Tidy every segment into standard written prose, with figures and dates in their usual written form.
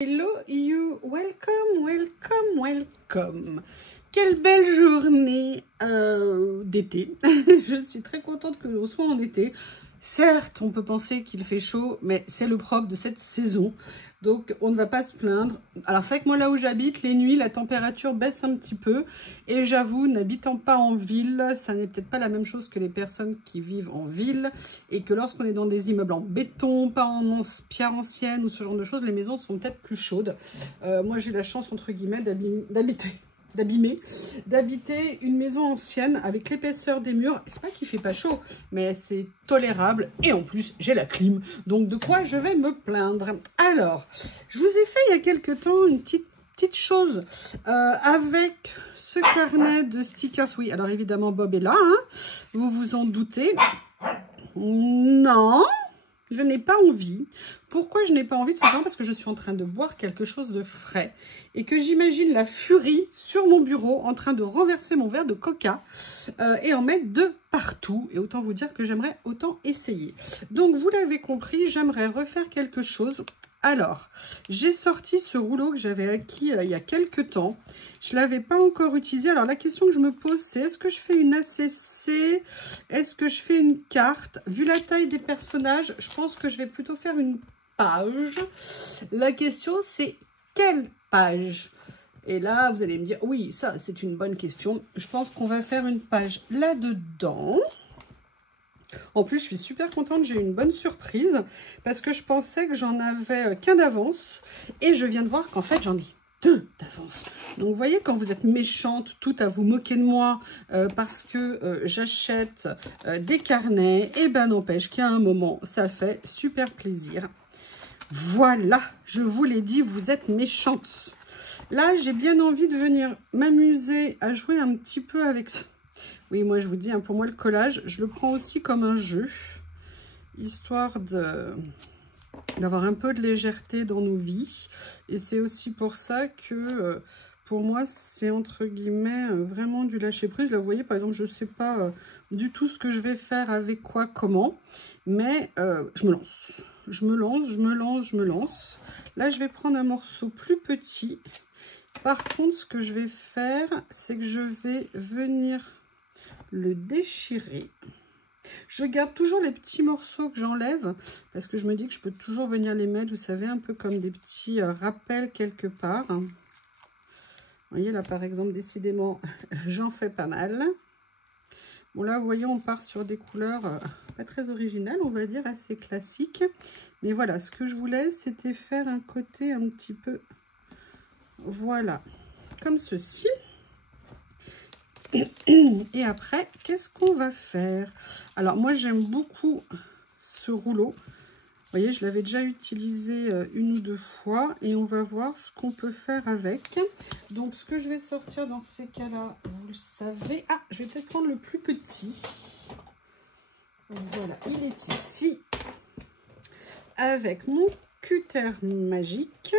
Hello you, welcome, welcome, welcome. Quelle belle journée d'été. Je suis très contente que l'on soit en été. Certes, on peut penser qu'il fait chaud, mais c'est le propre de cette saison. Donc, on ne va pas se plaindre. Alors, c'est vrai que moi, là où j'habite, les nuits, la température baisse un petit peu. Et j'avoue, n'habitant pas en ville, ça n'est peut-être pas la même chose que les personnes qui vivent en ville. Et que lorsqu'on est dans des immeubles en béton, pas en pierre ancienne ou ce genre de choses, les maisons sont peut-être plus chaudes. Moi, j'ai la chance, entre guillemets, d'habiter une maison ancienne avec l'épaisseur des murs. C'est pas qu'il fait pas chaud, mais c'est tolérable et en plus j'ai la clim, donc de quoi je vais me plaindre. Alors, je vous ai fait il y a quelque temps une petite chose avec ce carnet de stickers. Oui, alors évidemment Bob est là, hein, vous vous en doutez. Non, je n'ai pas envie. Pourquoi je n'ai pas envie? Tout simplement parce que je suis en train de boire quelque chose de frais et que j'imagine la furie sur mon bureau en train de renverser mon verre de coca et en mettre de partout. Et autant vous dire que j'aimerais autant essayer. Donc, vous l'avez compris, j'aimerais refaire quelque chose. Alors, j'ai sorti ce rouleau que j'avais acquis il y a quelques temps. Je ne l'avais pas encore utilisé. Alors, la question que je me pose, c'est est-ce que je fais une ACC? Est-ce que je fais une carte? Vu la taille des personnages, je pense que je vais plutôt faire une page. La question, c'est quelle page? Et là, vous allez me dire, oui, ça, c'est une bonne question. Je pense qu'on va faire une page là-dedans. En plus, je suis super contente, j'ai eu une bonne surprise parce que je pensais que j'en avais qu'un d'avance et je viens de voir qu'en fait, j'en ai deux d'avance. Donc, vous voyez, quand vous êtes méchante, tout à vous moquer de moi parce que j'achète des carnets, et ben n'empêche qu'à un moment, ça fait super plaisir. Voilà, je vous l'ai dit, vous êtes méchante. Là, j'ai bien envie de venir m'amuser à jouer un petit peu avec ça. Oui, moi, je vous dis, hein, pour moi, le collage, je le prends aussi comme un jeu, histoire d'avoir un peu de légèreté dans nos vies. Et c'est aussi pour ça que, pour moi, c'est entre guillemets vraiment du lâcher-prise. Là, vous voyez, par exemple, je ne sais pas du tout ce que je vais faire, avec quoi, comment, mais je me lance. Je me lance. Là, je vais prendre un morceau plus petit. Par contre, ce que je vais faire, c'est que je vais venir le déchirer. Je garde toujours les petits morceaux que j'enlève parce que je me dis que je peux toujours venir les mettre, vous savez, un peu comme des petits rappels quelque part. Vous voyez là, par exemple, décidément, j'en fais pas mal. Bon là, vous voyez, on part sur des couleurs pas très originales, on va dire, assez classiques. Mais voilà, ce que je voulais, c'était faire un côté un petit peu, voilà, comme ceci. Et après, qu'est-ce qu'on va faire? Alors, moi, j'aime beaucoup ce rouleau. Vous voyez, je l'avais déjà utilisé une ou deux fois. Et on va voir ce qu'on peut faire avec. Donc, ce que je vais sortir dans ces cas-là, vous le savez. Ah, je vais peut-être prendre le plus petit. Voilà, il est ici. Avec mon cutter magique.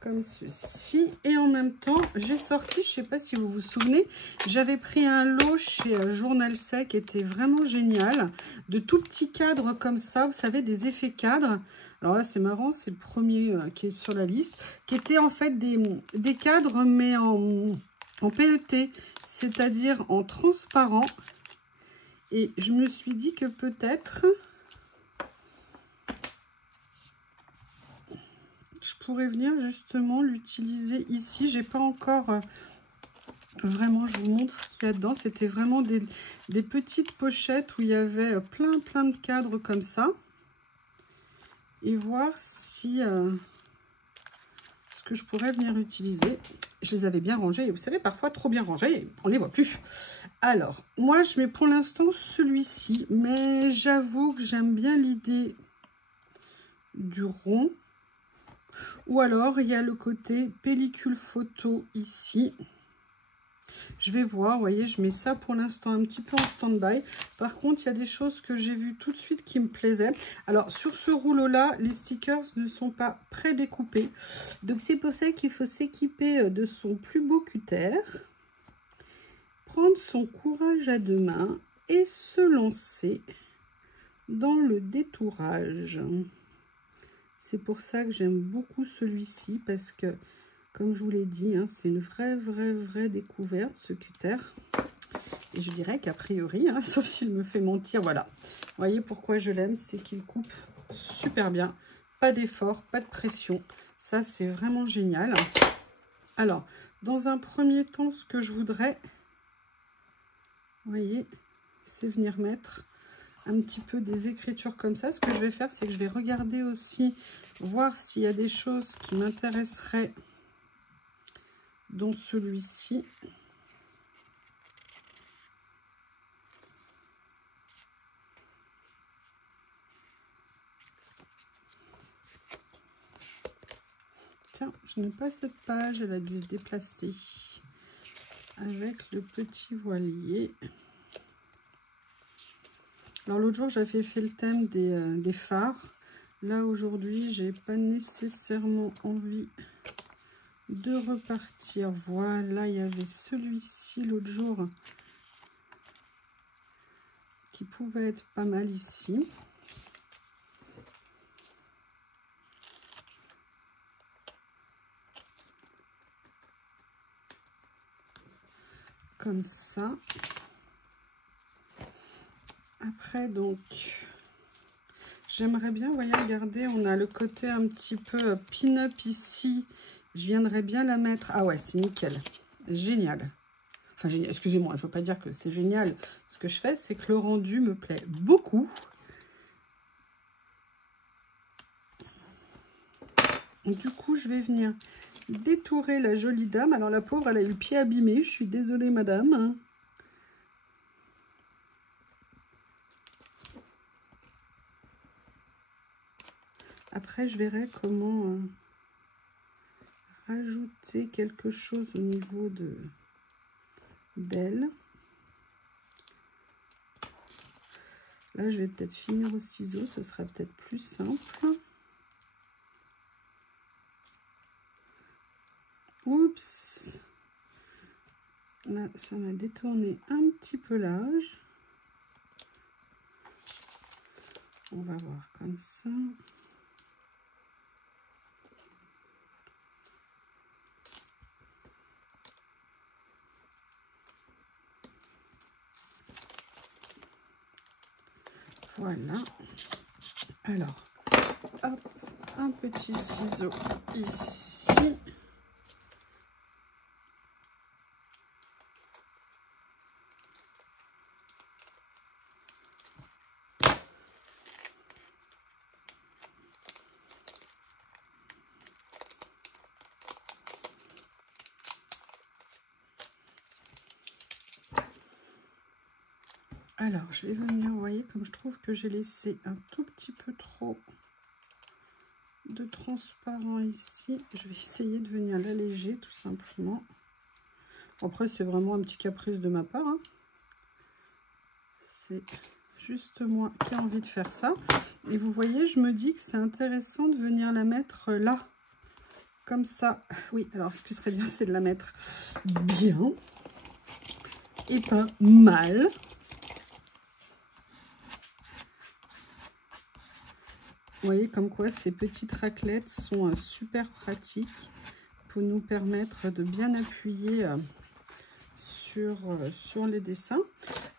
Comme ceci, et en même temps j'ai sorti, je sais pas si vous vous souvenez, j'avais pris un lot chez Journal Sec qui était vraiment génial, de tout petits cadres comme ça, vous savez, des effets cadres. Alors là c'est marrant, c'est le premier qui est sur la liste, qui était en fait des cadres mais en PET, c'est-à-dire en transparent, et je me suis dit que peut-être je pourrais venir justement l'utiliser ici. J'ai pas encore vraiment, je vous montre ce qu'il y a dedans. C'était vraiment des petites pochettes où il y avait plein de cadres comme ça. Et voir si ce que je pourrais venir utiliser. Je les avais bien rangés. Et vous savez, parfois trop bien rangés, on les voit plus. Alors, moi je mets pour l'instant celui-ci. Mais j'avoue que j'aime bien l'idée du rond. Ou alors, il y a le côté pellicule photo ici. Je vais voir, vous voyez, je mets ça pour l'instant un petit peu en stand-by. Par contre, il y a des choses que j'ai vues tout de suite qui me plaisaient. Alors, sur ce rouleau-là, les stickers ne sont pas pré-découpés. Donc, c'est pour ça qu'il faut s'équiper de son plus beau cutter. Prendre son courage à deux mains et se lancer dans le détourage. C'est pour ça que j'aime beaucoup celui-ci, parce que, comme je vous l'ai dit, hein, c'est une vraie découverte, ce cutter. Et je dirais qu'a priori, hein, sauf s'il me fait mentir, voilà. Vous voyez pourquoi je l'aime, c'est qu'il coupe super bien. Pas d'effort, pas de pression. Ça, c'est vraiment génial. Alors, dans un premier temps, ce que je voudrais, vous voyez, c'est venir mettre un petit peu des écritures comme ça. Ce que je vais faire, c'est que je vais regarder aussi, voir s'il y a des choses qui m'intéresseraient dans celui-ci. Tiens, je n'ai pas cette page, elle a dû se déplacer avec le petit voilier. Alors l'autre jour, j'avais fait le thème des phares. Là, aujourd'hui, j'ai pas nécessairement envie de repartir. Voilà, il y avait celui-ci l'autre jour qui pouvait être pas mal ici. Comme ça. Après, donc, j'aimerais bien, vous voyez, regardez, on a le côté un petit peu pin-up ici. Je viendrais bien la mettre. Ah ouais, c'est nickel. Génial. Enfin, excusez-moi, je ne veux pas dire que c'est génial. Ce que je fais, c'est que le rendu me plaît beaucoup. Du coup, je vais venir détourer la jolie dame. Alors, la pauvre, elle a eu le pied abîmé. Je suis désolée, madame. Après, je verrai comment rajouter quelque chose au niveau d'elle. Là, je vais peut-être finir au ciseau. Ça sera peut-être plus simple. Oups! Là, ça m'a détourné un petit peu l'âge. On va voir comme ça. Voilà. Alors, hop, un petit ciseau ici. Alors, je vais venir, vous voyez, comme je trouve que j'ai laissé un tout petit peu trop de transparent ici, je vais essayer de venir l'alléger tout simplement. Après, c'est vraiment un petit caprice de ma part. Hein. C'est juste moi qui ai envie de faire ça. Et vous voyez, je me dis que c'est intéressant de venir la mettre là, comme ça. Oui, alors ce qui serait bien, c'est de la mettre bien et pas mal. Vous voyez comme quoi ces petites raclettes sont super pratiques pour nous permettre de bien appuyer sur les dessins.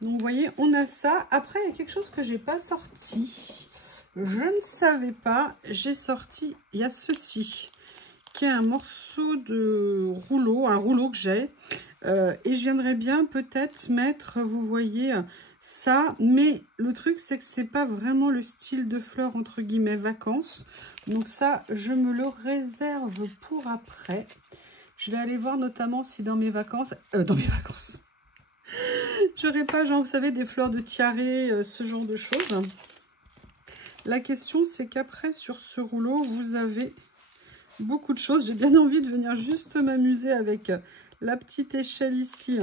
Donc vous voyez, on a ça. Après, il y a quelque chose que j'ai pas sorti. Je ne savais pas. J'ai sorti, il y a ceci, qui est un morceau de rouleau, un rouleau que j'ai. Et je viendrais bien peut-être mettre, vous voyez, ça, mais le truc c'est que c'est pas vraiment le style de fleurs entre guillemets vacances, donc ça je me le réserve pour après. Je vais aller voir notamment si dans mes vacances j'aurais pas, genre vous savez, des fleurs de tiare, ce genre de choses. La question c'est qu'après sur ce rouleau vous avez beaucoup de choses. J'ai bien envie de venir juste m'amuser avec la petite échelle ici,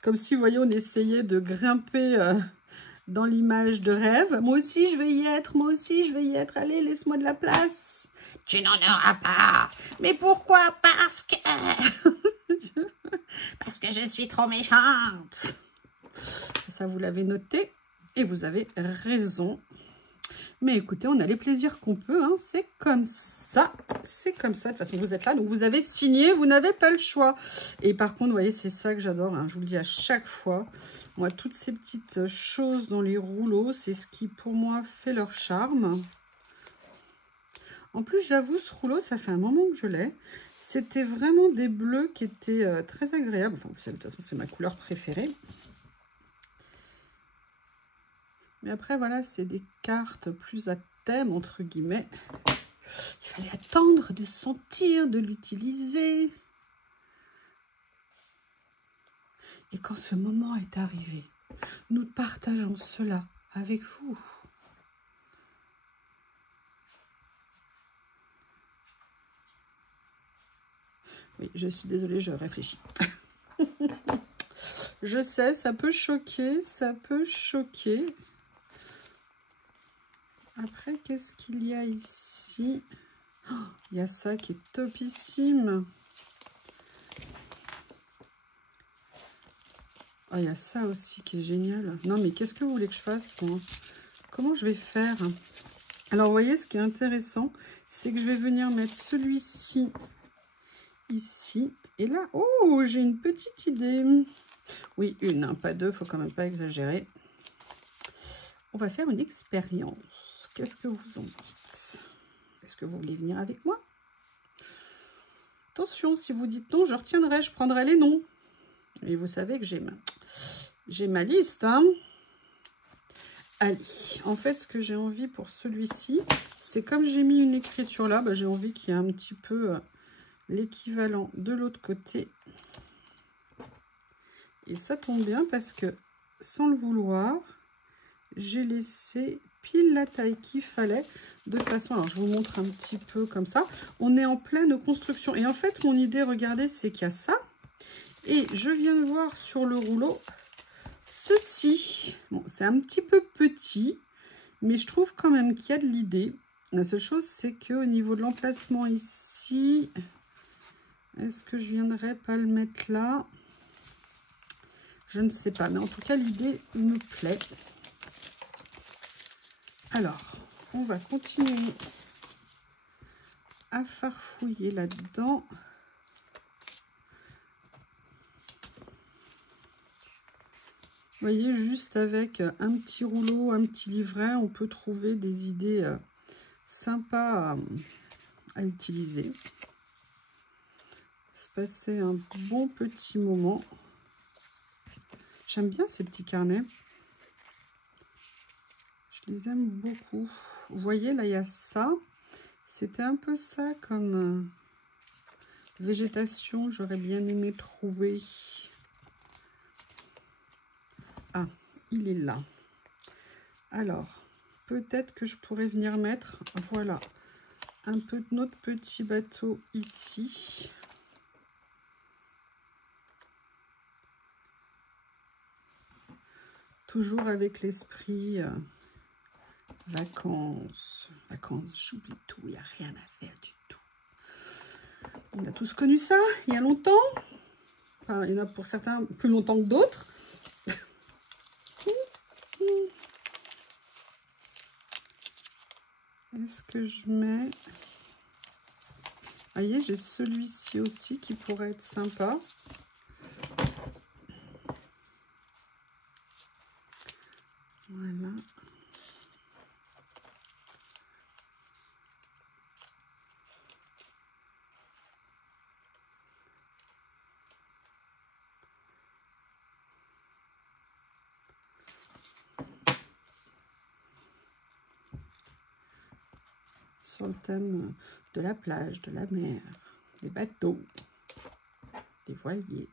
comme si, vous voyez, on essayait de grimper dans l'image de rêve. Moi aussi, je vais y être. Moi aussi, je vais y être. Allez, laisse-moi de la place. Tu n'en auras pas. Mais pourquoi? Parce que... Parce que je suis trop méchante. Ça, vous l'avez noté. Et vous avez raison. Mais écoutez, on a les plaisirs qu'on peut, hein. C'est comme ça. C'est comme ça. De toute façon, vous êtes là, donc vous avez signé, vous n'avez pas le choix. Et par contre, vous voyez, c'est ça que j'adore, hein. Je vous le dis à chaque fois. Moi, toutes ces petites choses dans les rouleaux, c'est ce qui, pour moi, fait leur charme. En plus, j'avoue, ce rouleau, ça fait un moment que je l'ai. C'était vraiment des bleus qui étaient très agréables. Enfin, vous savez, de toute façon, c'est ma couleur préférée. Mais après, voilà, c'est des cartes plus à thème, entre guillemets. Il fallait attendre de sentir, de l'utiliser. Et quand ce moment est arrivé, nous partageons cela avec vous. Oui, je suis désolée, je réfléchis. Je sais, ça peut choquer, ça peut choquer. Après, qu'est-ce qu'il y a ici? Oh, il y a ça qui est topissime. Oh, il y a ça aussi qui est génial. Non, mais qu'est-ce que vous voulez que je fasse, moi? Comment je vais faire? Alors, vous voyez, ce qui est intéressant, c'est que je vais venir mettre celui-ci ici. Et là, oh, j'ai une petite idée. Oui, une, hein, pas deux, il ne faut quand même pas exagérer. On va faire une expérience. Qu'est-ce que vous en dites? Est-ce que vous voulez venir avec moi? Attention, si vous dites non, je retiendrai, je prendrai les noms. Et vous savez que j'ai ma liste, hein. Allez, en fait, ce que j'ai envie pour celui-ci, c'est comme j'ai mis une écriture là, bah, j'ai envie qu'il y ait un petit peu l'équivalent de l'autre côté. Et ça tombe bien parce que, sans le vouloir, j'ai laissé pile la taille qu'il fallait de façon... Alors, je vous montre un petit peu comme ça. On est en pleine construction. Et en fait, mon idée, regardez, c'est qu'il y a ça. Et je viens de voir sur le rouleau ceci. Bon, c'est un petit peu petit, mais je trouve quand même qu'il y a de l'idée. La seule chose, c'est qu'au niveau de l'emplacement ici, est-ce que je viendrai pas le mettre là? Je ne sais pas, mais en tout cas, l'idée me plaît. Alors, on va continuer à farfouiller là-dedans. Vous voyez, juste avec un petit rouleau, un petit livret, on peut trouver des idées sympas à utiliser. Se passer un bon petit moment. J'aime bien ces petits carnets. Je les aime beaucoup. Vous voyez, là, il y a ça. C'était un peu ça comme végétation. J'aurais bien aimé trouver. Ah, il est là. Alors, peut-être que je pourrais venir mettre, voilà, un peu de notre petit bateau ici. Toujours avec l'esprit vacances. Vacances, j'oublie tout, il n'y a rien à faire du tout. On a tous connu ça il y a longtemps. Enfin, il y en a pour certains plus longtemps que d'autres. Est-ce que je mets... Vous voyez, j'ai celui-ci aussi qui pourrait être sympa. Voilà. Sur le thème de la plage, de la mer, des bateaux, des voiliers.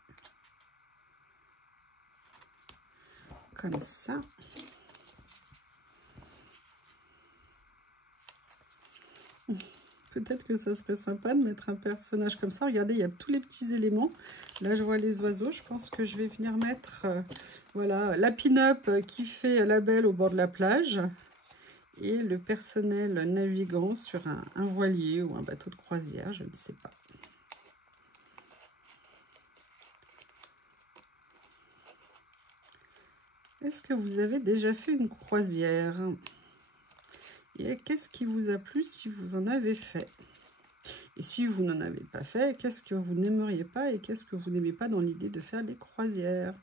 Comme ça. Peut-être que ça serait sympa de mettre un personnage comme ça. Regardez, il y a tous les petits éléments. Là, je vois les oiseaux. Je pense que je vais venir mettre voilà, la pin-up qui fait la belle au bord de la plage. Et le personnel navigant sur un voilier ou un bateau de croisière, je ne sais pas. Est-ce que vous avez déjà fait une croisière? Et qu'est-ce qui vous a plu si vous en avez fait? Et si vous n'en avez pas fait, qu'est-ce que vous n'aimeriez pas et qu'est-ce que vous n'aimez pas dans l'idée de faire des croisières?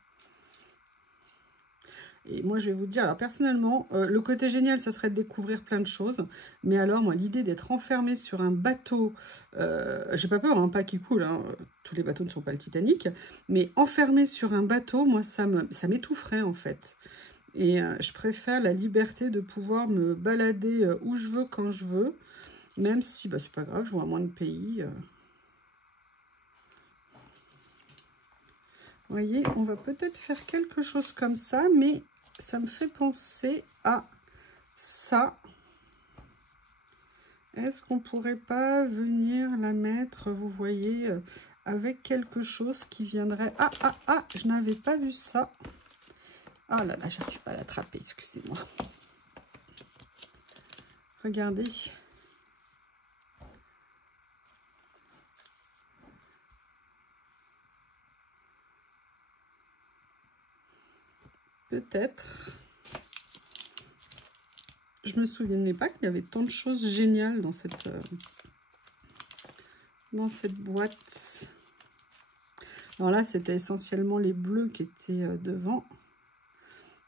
Et moi, je vais vous dire, alors personnellement, le côté génial, ça serait de découvrir plein de choses. Mais alors, moi, l'idée d'être enfermée sur un bateau, j'ai pas peur, hein, pas qui coule, hein, tous les bateaux ne sont pas le Titanic, mais enfermée sur un bateau, moi, ça m'étoufferait, en fait. Et je préfère la liberté de pouvoir me balader où je veux, quand je veux, même si, bah, c'est pas grave, je vois moins de pays. Vous voyez, on va peut-être faire quelque chose comme ça, mais ça me fait penser à ça. Est-ce qu'on pourrait pas venir la mettre, vous voyez, avec quelque chose qui viendrait... Ah, je n'avais pas vu ça. Oh là là, j'arrive pas à l'attraper, excusez-moi. Regardez. Peut-être. Je me souvenais pas qu'il y avait tant de choses géniales dans cette boîte. Alors là, c'était essentiellement les bleus qui étaient devant.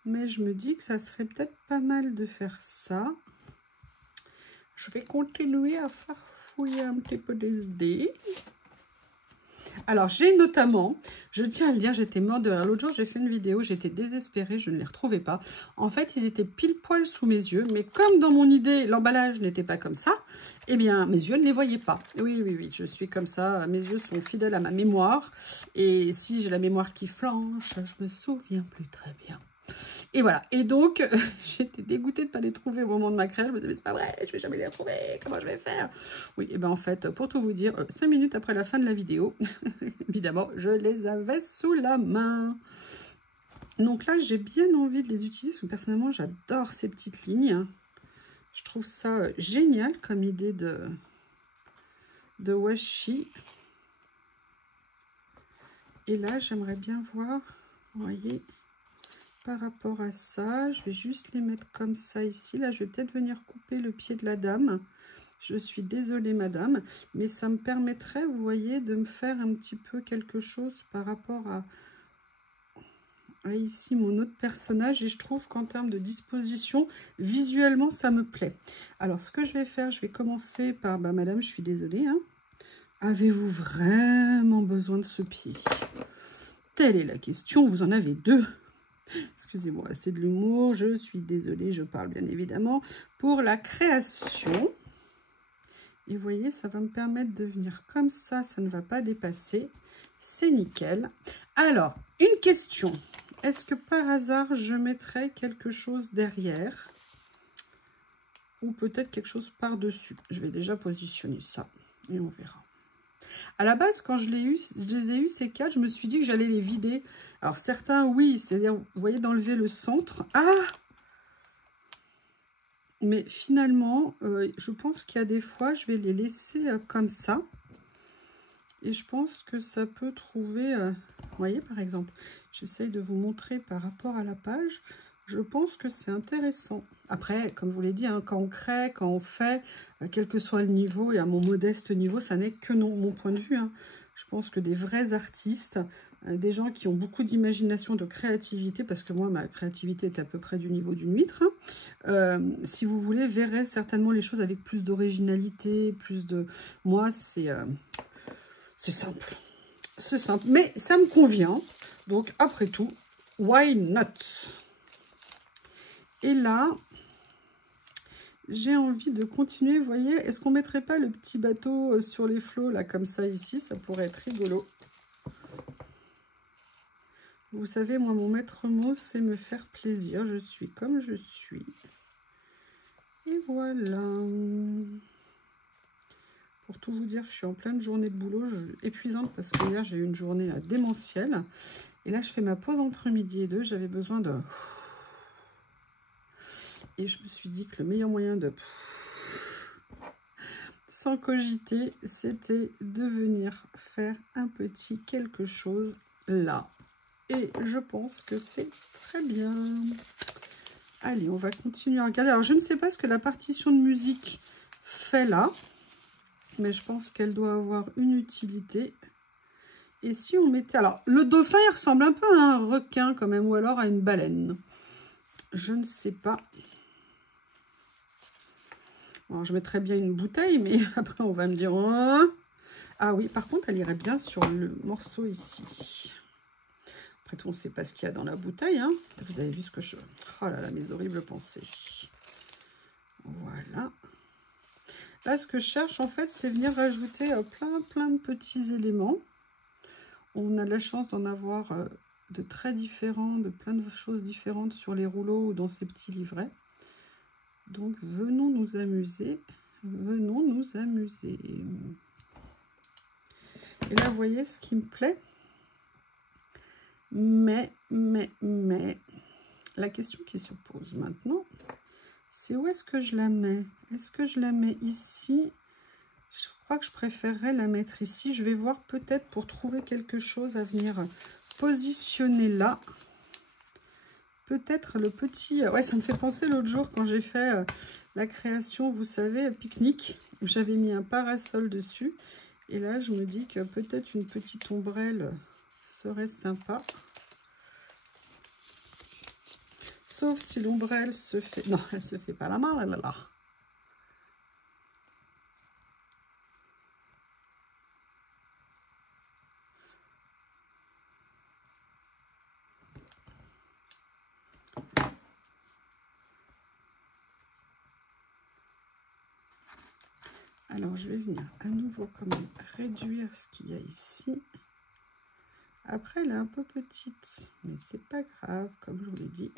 Mais je me dis que ça serait peut-être pas mal de faire ça. Je vais continuer à farfouiller un petit peu des idées. Alors, j'ai notamment, je tiens à le dire, j'étais morte de rire. L'autre jour, j'ai fait une vidéo, j'étais désespérée, je ne les retrouvais pas. En fait, ils étaient pile poil sous mes yeux, mais comme dans mon idée, l'emballage n'était pas comme ça, eh bien, mes yeux ne les voyaient pas. Oui, je suis comme ça, mes yeux sont fidèles à ma mémoire. Et si j'ai la mémoire qui flanche, je me souviens plus très bien. Et voilà, et donc j'étais dégoûtée de ne pas les trouver au moment de ma crèche. Je me disais, mais c'est pas vrai, je vais jamais les retrouver, comment je vais faire? Oui, et bien en fait, pour tout vous dire, 5 minutes après la fin de la vidéo, évidemment, je les avais sous la main. Donc là, j'ai bien envie de les utiliser, parce que personnellement, j'adore ces petites lignes. Je trouve ça génial comme idée de washi. Et là, j'aimerais bien voir, vous voyez... Par rapport à ça, je vais juste les mettre comme ça ici. Là, je vais peut-être venir couper le pied de la dame. Je suis désolée, madame. Mais ça me permettrait, vous voyez, de me faire un petit peu quelque chose par rapport à ici, mon autre personnage. Et je trouve qu'en termes de disposition, visuellement, ça me plaît. Alors, ce que je vais faire, je vais commencer par... Bah, madame, je suis désolée. Hein. Avez-vous vraiment besoin de ce pied? Telle est la question. Vous en avez deux. Excusez-moi, c'est de l'humour, je suis désolée, je parle bien évidemment pour la création. Et vous voyez, ça va me permettre de venir comme ça ne va pas dépasser. C'est nickel. Alors, une question. Est-ce que par hasard, je mettrais quelque chose derrière? Ou peut-être quelque chose par-dessus? Je vais déjà positionner ça et on verra. À la base, quand je les ai eus, ces 4, je me suis dit que j'allais les vider. Alors, certains, oui, c'est-à-dire, vous voyez, d'enlever le centre. Ah! Mais finalement, je pense qu'il y a des fois, je vais les laisser comme ça. Et je pense que ça peut trouver... vous voyez, par exemple, j'essaye de vous montrer par rapport à la page. Je pense que c'est intéressant. Après, comme je vous l'ai dit, hein, quand on crée, quand on fait, quel que soit le niveau, et à mon modeste niveau, ça n'est que non, mon point de vue. Hein. Je pense que des vrais artistes, des gens qui ont beaucoup d'imagination, de créativité, parce que moi, ma créativité est à peu près du niveau d'une huître, hein, si vous voulez, verraient certainement les choses avec plus d'originalité, plus de... Moi, c'est simple. C'est simple, mais ça me convient. Donc, après tout, why not? Et là, j'ai envie de continuer. Vous voyez, est-ce qu'on ne mettrait pas le petit bateau sur les flots, là, comme ça, ici? Ça pourrait être rigolo. Vous savez, moi, mon maître mot, c'est me faire plaisir. Je suis comme je suis. Et voilà. Pour tout vous dire, je suis en pleine journée de boulot. Épuisante parce que hier, j'ai eu une journée démentielle. Et là, je fais ma pause entre midi et 2. J'avais besoin de... Et je me suis dit que le meilleur moyen de... sans cogiter, c'était de venir faire un petit quelque chose là. Et je pense que c'est très bien. Allez, on va continuer à regarder. Alors, je ne sais pas ce que la partition de musique fait là, mais je pense qu'elle doit avoir une utilité. Et si on mettait... Alors, le dauphin, il ressemble un peu à un requin quand même, ou alors à une baleine. Je ne sais pas. Bon, je mettrais bien une bouteille, mais après, on va me dire... Oh. Ah oui, par contre, elle irait bien sur le morceau ici. Après tout, on ne sait pas ce qu'il y a dans la bouteille. Hein. Vous avez vu ce que je... Oh là là, mes horribles pensées. Voilà. Là, ce que je cherche, en fait, c'est venir rajouter plein de petits éléments. On a la chance d'en avoir de très différents, de plein de choses différentes sur les rouleaux ou dans ces petits livrets. Donc, venons nous amuser. Venons nous amuser. Et là, vous voyez ce qui me plaît. Mais, la question qui se pose maintenant, c'est où est-ce que je la mets? Est-ce que je la mets ici? Je crois que je préférerais la mettre ici. Je vais voir peut-être pour trouver quelque chose à venir positionner là. Peut-être le petit... Ouais, ça me fait penser l'autre jour quand j'ai fait la création, vous savez, pique-nique. J'avais mis un parasol dessus. Et là, je me dis que peut-être une petite ombrelle serait sympa. Sauf si l'ombrelle se fait... Non, elle se fait pas la main, là, là. Alors, je vais venir à nouveau quand même réduire ce qu'il y a ici. Après, elle est un peu petite, mais c'est pas grave, comme je vous l'ai dit.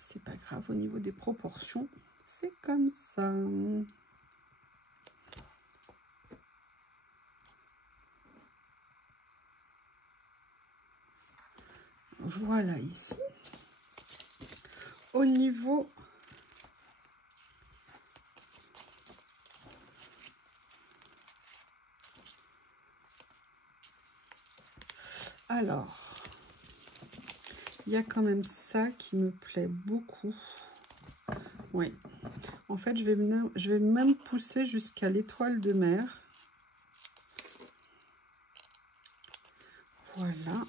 C'est pas grave au niveau des proportions. C'est comme ça. Voilà ici. Au niveau... Alors, il y a quand même ça qui me plaît beaucoup. Oui. En fait, je vais même pousser jusqu'à l'étoile de mer. Voilà.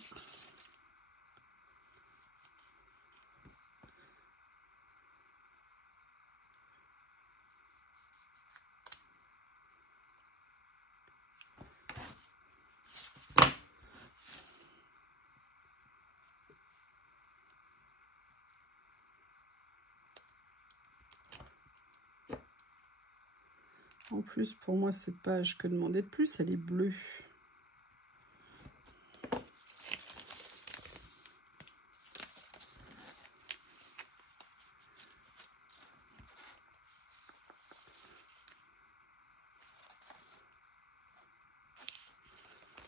En plus, pour moi, cette page, que demander de plus, elle est bleue.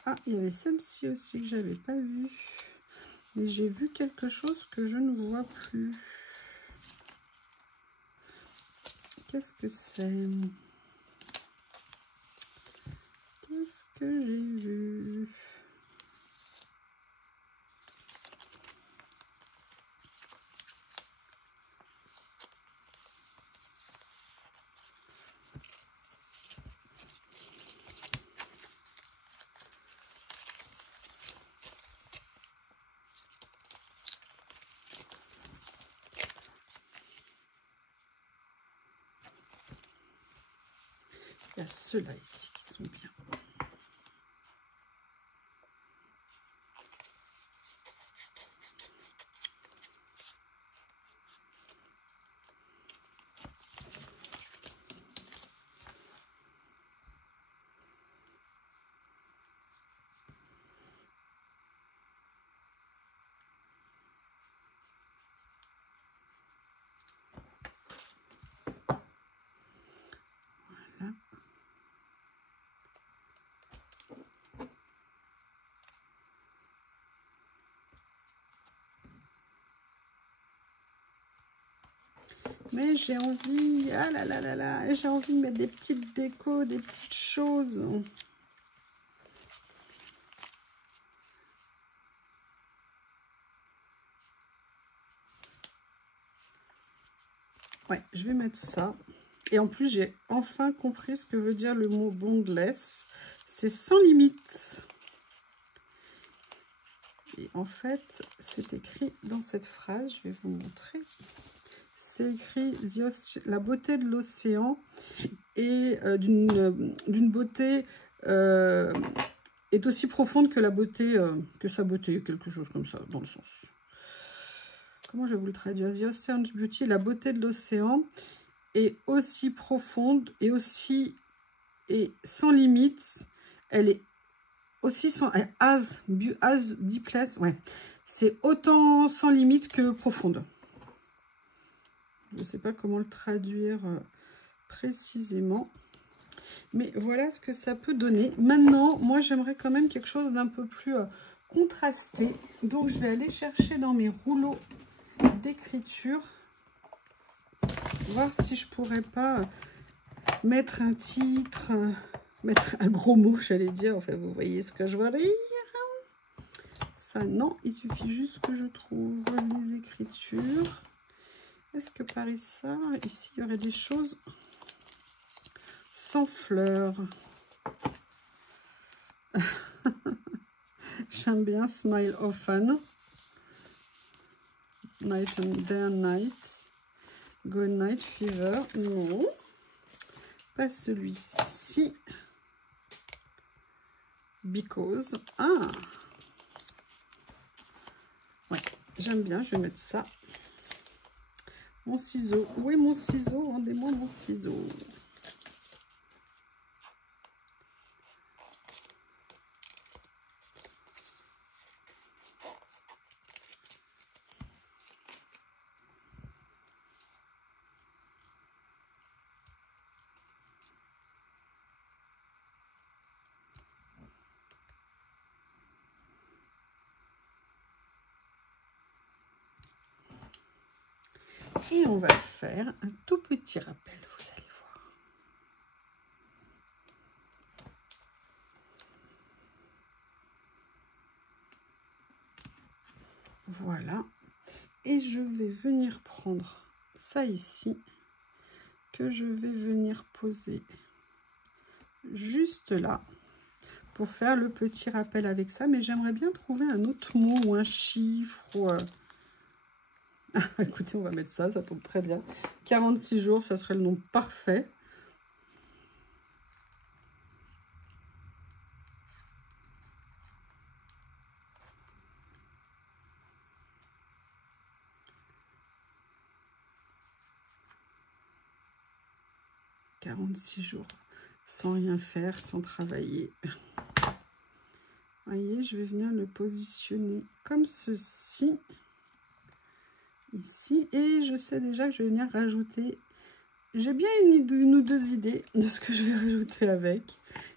Ah, il y avait celle-ci aussi que j'avais pas vue. Mais j'ai vu quelque chose que je ne vois plus. Qu'est-ce que c'est? Qu'est-ce que j'ai vu? Il y a ceux-là ici qui sont bien. Voilà. Mais j'ai envie, ah là là là là, j'ai envie de mettre des petites décos, des petites choses. Ouais, je vais mettre ça. Et en plus, j'ai enfin compris ce que veut dire le mot bondless. C'est sans limite. Et en fait, c'est écrit dans cette phrase, je vais vous montrer. C'est écrit la beauté de l'océan et d'une beauté est aussi profonde que la beauté, que sa beauté, quelque chose comme ça, dans le sens. Comment je vais vous le traduire? The Ocean's Beauty, la beauté de l'océan est aussi profonde et sans limite. Elle est aussi sans as deepness, ouais. C'est autant sans limite que profonde. Je ne sais pas comment le traduire précisément. Mais voilà ce que ça peut donner. Maintenant, moi, j'aimerais quand même quelque chose d'un peu plus contrasté. Donc, je vais aller chercher dans mes rouleaux d'écriture. Voir si je pourrais pas mettre un titre, mettre un gros mot, j'allais dire. Enfin, vous voyez ce que je veux dire. Ça, non. Il suffit juste que je trouve les écritures. Est-ce que par ici, il y aurait des choses sans fleurs? J'aime bien Smile Often. Night and Day and Night. Good Night Fever. Non. Pas celui-ci. Because. Ah. Ouais, j'aime bien. Je vais mettre ça. Mon ciseau. Où est mon ciseau? Rendez-moi mon ciseau. Et on va faire un tout petit rappel, vous allez voir. Voilà. Et je vais venir prendre ça ici, que je vais venir poser juste là, pour faire le petit rappel avec ça. Mais j'aimerais bien trouver un autre mot ou un chiffre. Ou, écoutez, on va mettre ça, ça tombe très bien. 46 jours, ça serait le nom parfait. « 46 jours, sans rien faire, sans travailler. » Vous voyez, je vais venir le positionner comme ceci. Ici, et je sais déjà que je vais venir rajouter, j'ai bien une ou deux idées de ce que je vais rajouter avec.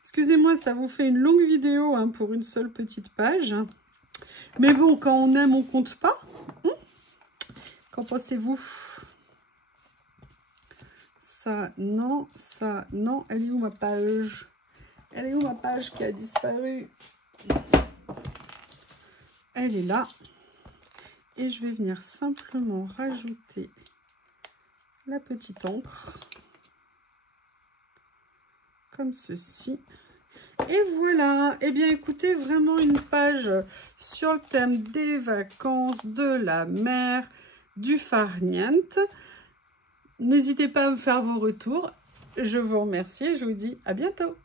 Excusez-moi, ça vous fait une longue vidéo hein, pour une seule petite page, mais bon, quand on aime on compte pas. Qu'en pensez-vous? Ça non, elle est où ma page? Elle est où ma page qui a disparu? Elle est là. Et je vais venir simplement rajouter la petite encre, comme ceci. Et voilà, et bien écoutez, vraiment une page sur le thème des vacances, de la mer, du farniente. N'hésitez pas à me faire vos retours. Je vous remercie et je vous dis à bientôt.